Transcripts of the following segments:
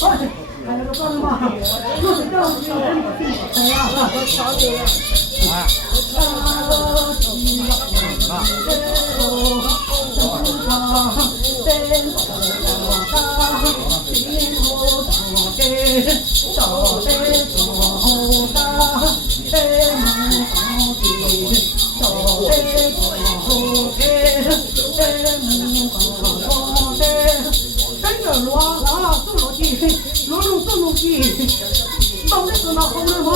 还有个干嘛？我是叫你哎呀，我瞧你了。到那个那后来嘛，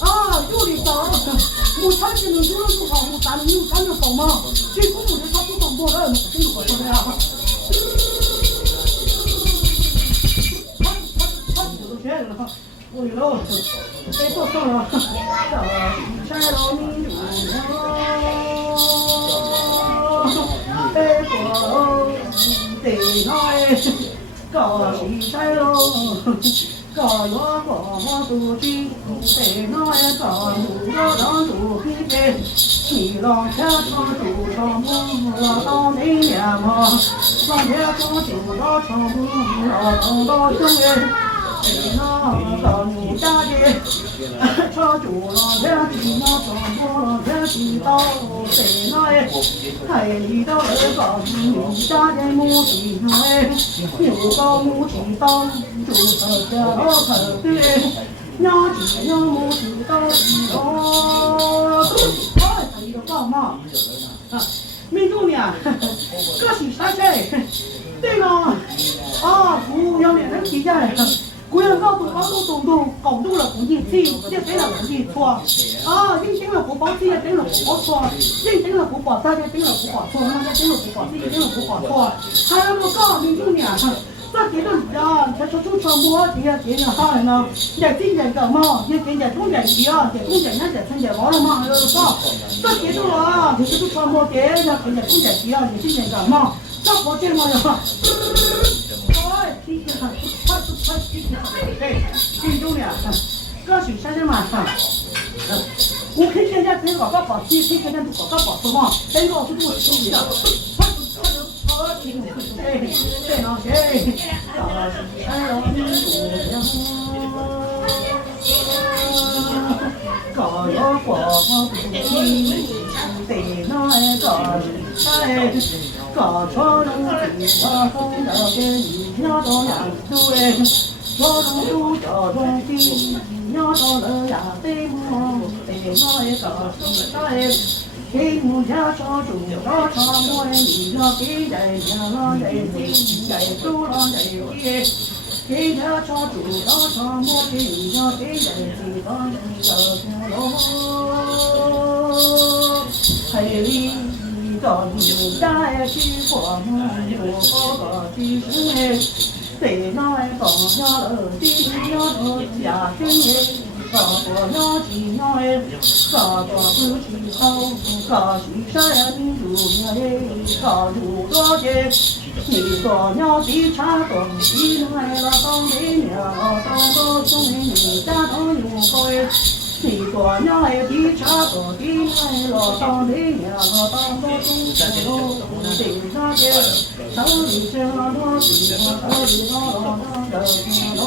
啊，有的早，我产品能做得不好，我咱们有产品好嘛，结果我他不懂过来，真的好说的呀。他不都学了，我有了，该做上了，山老民主高西山喽，高原高度低，在那高路上路边边，你让天长路上梦了到明年嘛，上天长就到长梦了等到永远。那个你家的唱住了天地，那唱过了天地到在那哎，你到那个你家的母亲哎，有个母亲当住他家老头的，娘亲娘母亲到一个，哎，他一个干嘛？民众呢，这是啥事？这个啊，不要脸人提下来。国人高度高度动动搞动了公斤气，也对了公斤错啊！认定了不保气，也对了不保错；认定了不保三，也对了不保错；那也对了不保气，也对了不保错。还有个高民众呢，这几个人，他说出传播这些这些啥呢？也今年干嘛？也今年中间期啊，也中间人家春节完了嘛，还有啥？这几个啊，就是出传播的，也今年中间期啊，也今年干嘛？这好这嘛呀？哎，提醒他。运动呢，这是啥子嘛？我看现在这个搞保险，看现在都搞保险嘛，这个是做生意的。对那些，搞要广告不听，对那个哎，搞错了，我风要给你要到两度哎。我种树叫种地，鸟到了呀对么？对那一个是哎，给木家烧竹烧长木你要给人家了人心人住了人也，给家烧竹烧长木你要给人家了人要天喽，嘿哩。到你家去过门，我个几十年。对那高nhà ở đi nhà ở nhà kinh tế có nhà chỉ nói có bữa chỉ sau có chỉ sai đủ ngày có đủ đó chứ你có nhà chỉ cha có chỉ nói là con đi nhà con có chung你家都有个你个nhà chỉ cha có chỉ nói là con đi nhà con có chung để ra chứ sao đi chơi nó chỉ có đi nó